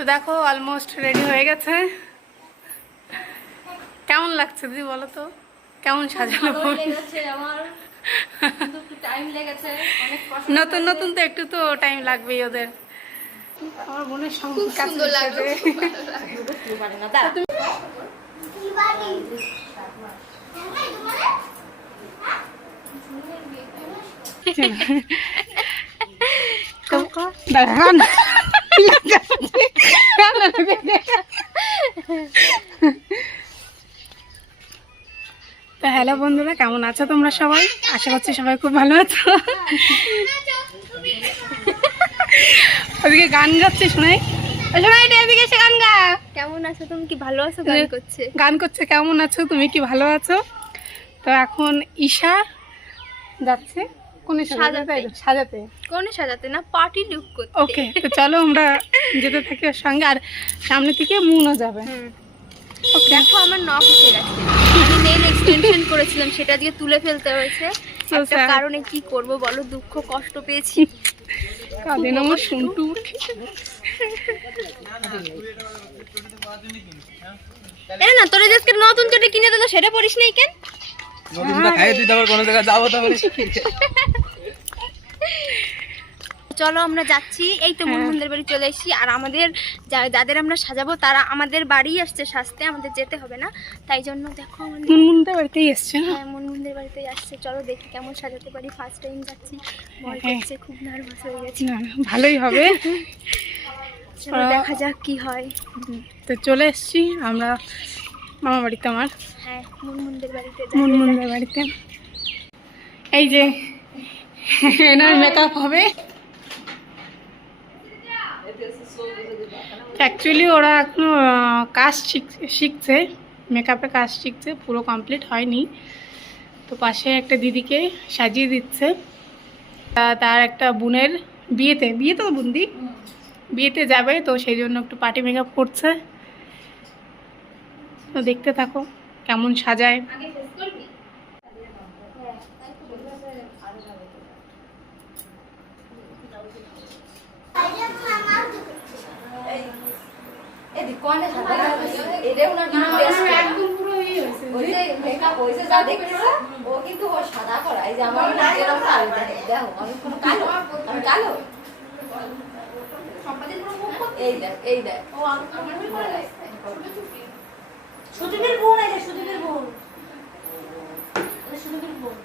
তো দেখো almost ready হয়ে গেছে। কেমন লাগছে দিদি বলো তো, কেমন সাজানো? নতুন নতুন তো একটু তো টাইম লাগবেই ওদের। আমার বোনের সঙ্গে সুন্দর লাগছে। তো হ্যালো বন্ধুরা, কেমন আছো তোমরা সবাই? আশা করছি সবাই খুব ভালো আছো। ওদিকে গান গাচ্ছে শোনাই, শোনাই এদিকে এসে গান গা। কেমন আছো তুমি? কি ভালো আছো? গান করছে, গান করছে। কেমন আছো তুমি? কি ভালো আছো? তো এখন ঈশা যাচ্ছে কোনে সাজাতে? সাজাতে কোনে সাজাতে না, পার্টি লুক করতে। ওকে, তো চলো আমরা যেতে থাকি ওর সঙ্গে। আর সামনে থেকে মুনও যাবে। দেখো আমার নখ উঠে গেছে, আমি নেল এক্সটেনশন করেছিলাম, সেটা দিয়ে তুলে ফেলতে হয়েছে। একটা কারণে কি করব বলো, দুঃখ কষ্ট পেয়েছি। কাঁদেন আমার শুনটু। এই না তোরে আজকে নতুন চটি কিনে দিল, সেটা পরিস নাই কেন? নতুনটা খাইয়ে তুই তারপর কোন জায়গায় যাবো তারপরে। চলো আমরা যাচ্ছি, এই তো মুনমুনদের বাড়ি চলে এসেছি। আর আমাদের যাদের আমরা সাজাবো তারা আমাদের বাড়ি আসছে সাজতে, আমাদের যেতে হবে না। তাই জন্য দেখো মুনমুনদের বাড়িতেই এসছে না? হ্যাঁ, মুনমুনদের বাড়িতেই আসছে। চলো দেখি কেমন সাজাতে পারি। ফার্স্ট টাইম যাচ্ছি, ভয় করছে, খুব নার্ভাস হয়ে গেছি। না ভালোই হবে। চলো দেখা যাক কি হয়। তো চলে এসছি আমরা মামা বাড়িতে, আমার হ্যাঁ মুনমুনদের বাড়িতে। মুনমুনদের বাড়িতে। এই যে এনার মেকআপ হবে। অ্যাকচুয়ালি ওরা এখনো কাজ শিখছে, মেকআপের কাজ শিখছে, পুরো কমপ্লিট হয়নি। তো পাশে একটা দিদিকে সাজিয়ে দিচ্ছে। তার একটা বোনের বিয়েতে তো বুন্দি বিয়েতে যাবে, তো সেই জন্য একটু পার্টি মেকআপ করছে। তো দেখতে থাকো কেমন সাজায়। সুদীপের বোন আছে, সুদীপের বোন, সুদীপের বোন।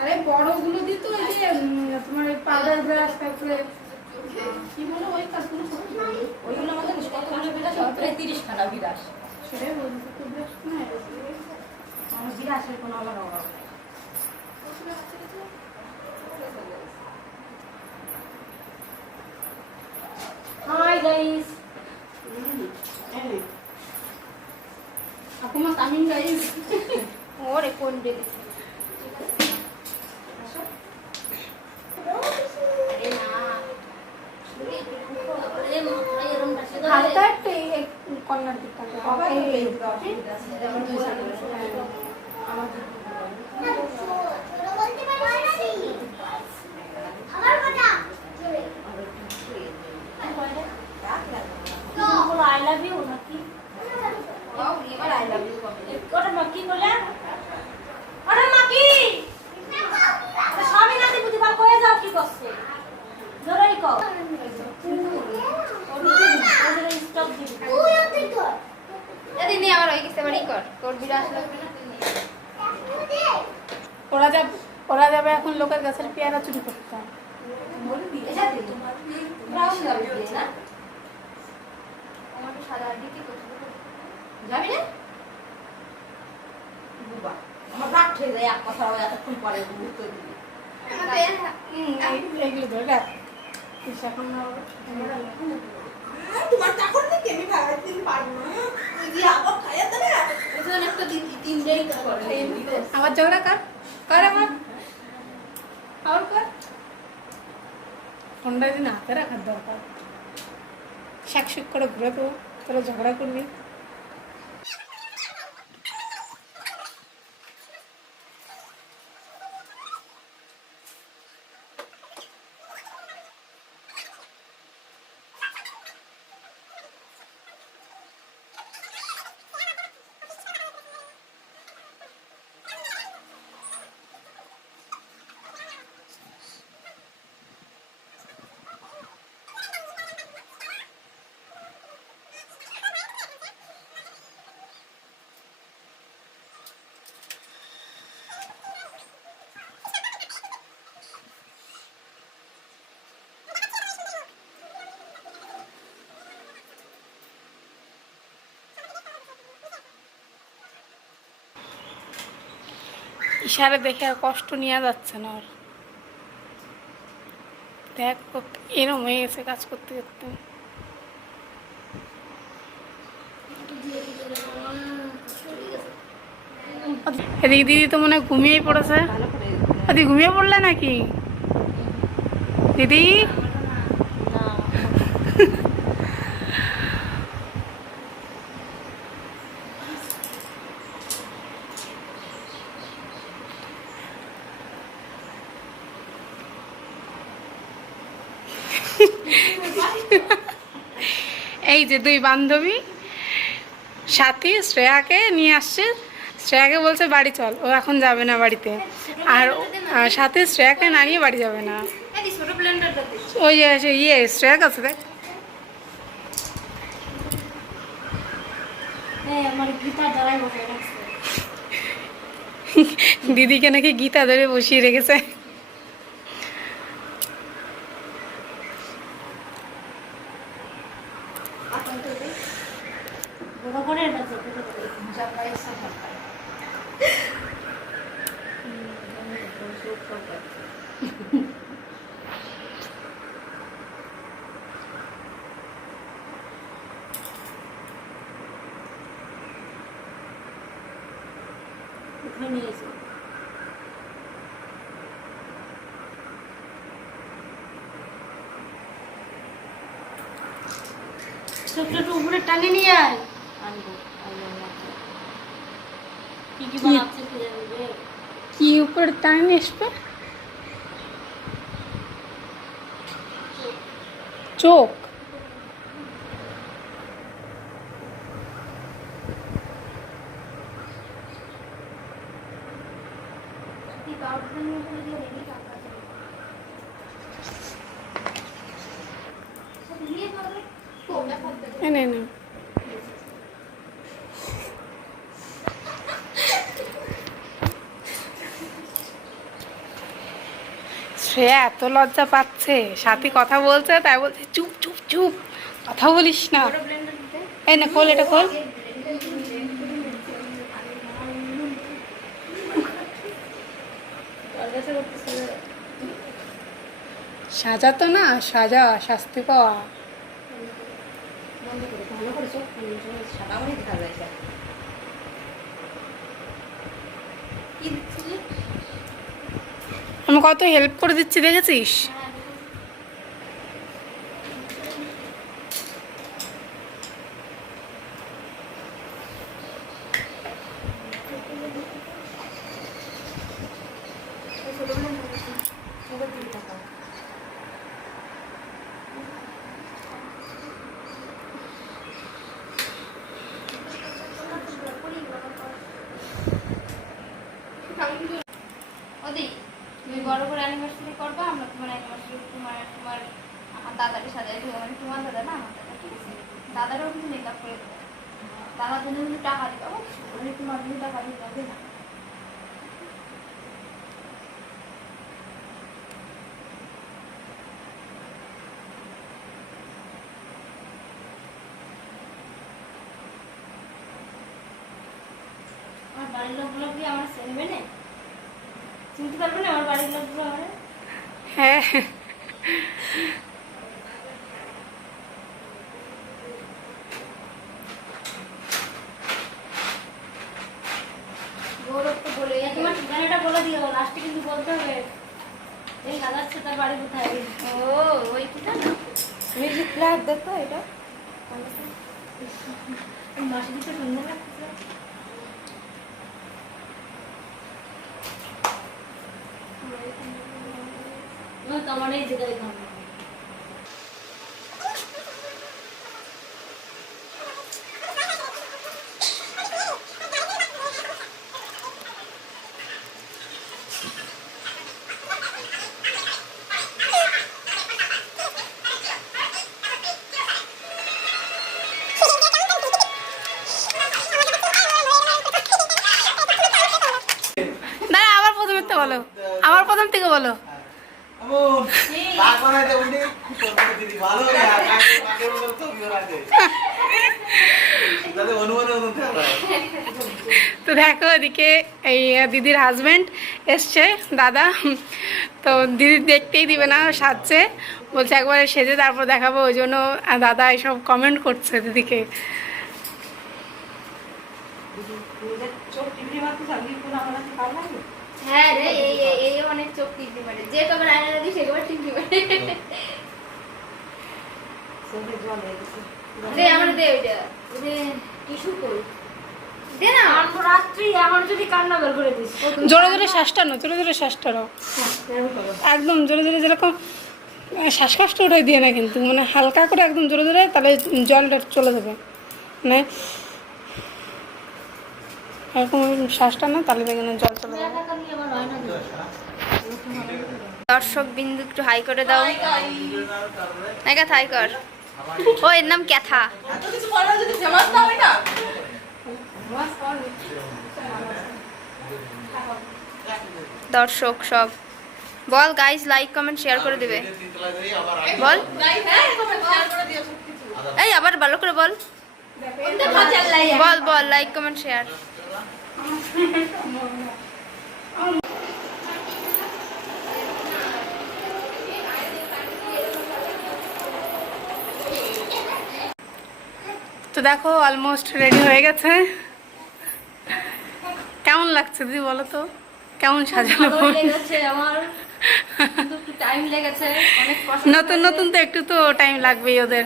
আরে বড়গুলো দিত ওই যে তোমার পাউডার ব্রাশ, তারপরে কি বলো ওই কাজগুলো, ওইগুলো আমাদের কতগুলো বিরাস, প্রায় 30 খানা বিরাস। সেটাই বলছি তো, ব্রাশ না আমার বিরাসের কোনো আমার অভাব নেই। হাই গাইস, আপুমা কামিং গাইস। ওরে কোন দিদি হালকা একটু কর্নার দিকটা আই লাভ ইউ নাকি আই লাভ ইউ ওটা মা কি বলে আরে মা কি স্বামী নাতি বুঝি পার কয়ে যাও কি করছে জোরেই কও স্টপ দিবি এদিন নিয়ে আমার হয়ে গেছে বাড়ি কর তোর বিরা আসলে ওরা যাবে এখন লোকের গাছের পেয়ারা চুরি করতে। ব্রাউন গাড়ি না আমার সাদা ডিকি করতে যাবি না বুবা আমার রাগ হয়ে যায় এক কথা এতক্ষণ পরে উত্তর দিবি এইগুলো ধরে রাখ এখন তোমার চাকর থেকে আমি ভাড়া দিতে পারবো না তুই দিয়ে আবার খাইয়া দেবে এজন্য একটা দিদি তিনটাই করে আবার ঝগড়া কর কর আমার আর কর ফোনটা দিন হাতে রাখার দরকার শাকশুক করে ঘুরে তো তোরা ঝগড়া করবি। ইশারে দেখে আর কষ্ট নেওয়া যাচ্ছে না ওর দেখ এরম হয়ে গেছে কাজ করতে করতে। এদিকে দিদি তো মনে হয় ঘুমিয়েই পড়েছে। দিদি ঘুমিয়ে পড়লে নাকি দিদি? এই যে দুই বান্ধবী সাথী শ্রেয়াকে নিয়ে আসছে। শ্রেয়াকে বলছে বাড়ি চল, ও এখন যাবে না বাড়িতে। আর সাথে শ্রেয়াকে না নিয়ে বাড়ি যাবে না। ছোট ব্লেন্ডারটা ওই যে শ্রেয়া কাছে দেখ আমার গীতা দাঁড়াই বসে রাখছে দিদিকে নাকি গীতা ধরে বসিয়ে রেখেছে। একটু উপরে টানে নিয়ে আয় আনবো কি কি বানাচ্ছে কি জানবে কি উপর টানে আসবে? চোখ এনে না শ্রেয়া এত লজ্জা পাচ্ছে, সাথী কথা বলছে তাই বলছে চুপ চুপ চুপ কথা বলিস না। এই না খোল, এটা খোল। সাজা তো না, সাজা শাস্তি পাওয়া। ভালো করে চোখ সাদা মনে দেখা যায় কি দিচ্ছিস আমি কত হেল্প করে দিচ্ছি দেখেছিস? তুমি বড় করে অ্যানিভার্সারি করবা, আমরা তোমার অ্যানিভার্সারি তোমার তোমার আমার দাদাকে সাজাই দেবো, মানে তোমার দাদা না আমার দাদা, ঠিক আছে? দাদারও কিন্তু মেকআপ করে দেবো, দাদার জন্য কিন্তু টাকা দিবে, মানে তোমার জন্য টাকা দিতে হবে না। আমার বাড়ির লোকগুলো কি আমার চিনবে না? চিনতে পারবে না আমার বাড়ির লোকগুলো আমার? হ্যাঁ গৌরব তো বলে তোমার ঠিকানাটা বলে দিও, লাস্টে কিন্তু বলতে হবে এই হাজারছে তার বাড়ি কোথায়। ও ওই ঠিকানা মিউজিক প্লেয়ার দেখো এটা মাসে দিতে সুন্দর লাগছে। তোমার এই জায়গায় খাবো। দাঁড়া, আবার প্রথমে তো বলো, আবার প্রথম থেকে বলো। তো দেখো এদিকে এই দিদির হাজবেন্ড এসছে দাদা, তো দিদি দেখতেই দিবে না সাজছে, বলছে একবারে সেজে তারপর দেখাবো, ওই জন্য দাদা এসব কমেন্ট করছে দিদিকে। হ্যাঁ রে, এই এই এই অনেক চোখ টিপতে পারে, যে কবার আয়না দিই সে কবার টিপতে পারে। দে আমার দে ওইটা, টিস্যু কই দে না। আমার রাত্রি আমার যদি কান্না বের করে দিস জোরে জোরে শ্বাসটানো, জোরে জোরে শ্বাসটানো, একদম জোরে জোরে, যেরকম শ্বাসকষ্ট উঠাই দিয়ে না কিন্তু, মানে হালকা করে একদম জোরে জোরে, তাহলে জলটা চলে যাবে, মানে এরকম শ্বাসটা না, তাহলে দেখবেন জল চলে যাবে। আমার হয় না। দর্শক বিন্দু একটু হাই করে দাও, একা হাই কর। ও এর নাম ক্যাথা। দর্শক সব বল, গাইস লাইক কমেন্ট শেয়ার করে দেবে, বল এই আবার ভালো করে বল, বল বল লাইক কমেন্ট শেয়ার। তো দেখো অলমোস্ট রেডি হয়ে গেছে। কেমন লাগছে দিদি বলো তো, কেমন সাজানো? ভালোই লেগেছে আমার, কিন্তু একটু টাইম লেগেছে, অনেক কষ্ট নতুন নতুন তো একটু তো টাইম লাগবেই ওদের।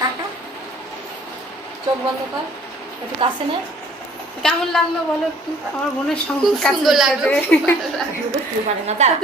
টাকা চোখ বন্ধ কর, একটু কাছে নে। কেমন লাগলো বলো একটু, আমার বোনের সঙ্গে সুন্দর লাগলো, কাছে খুব ভালো লাগলো। পারে না দাঁড়া।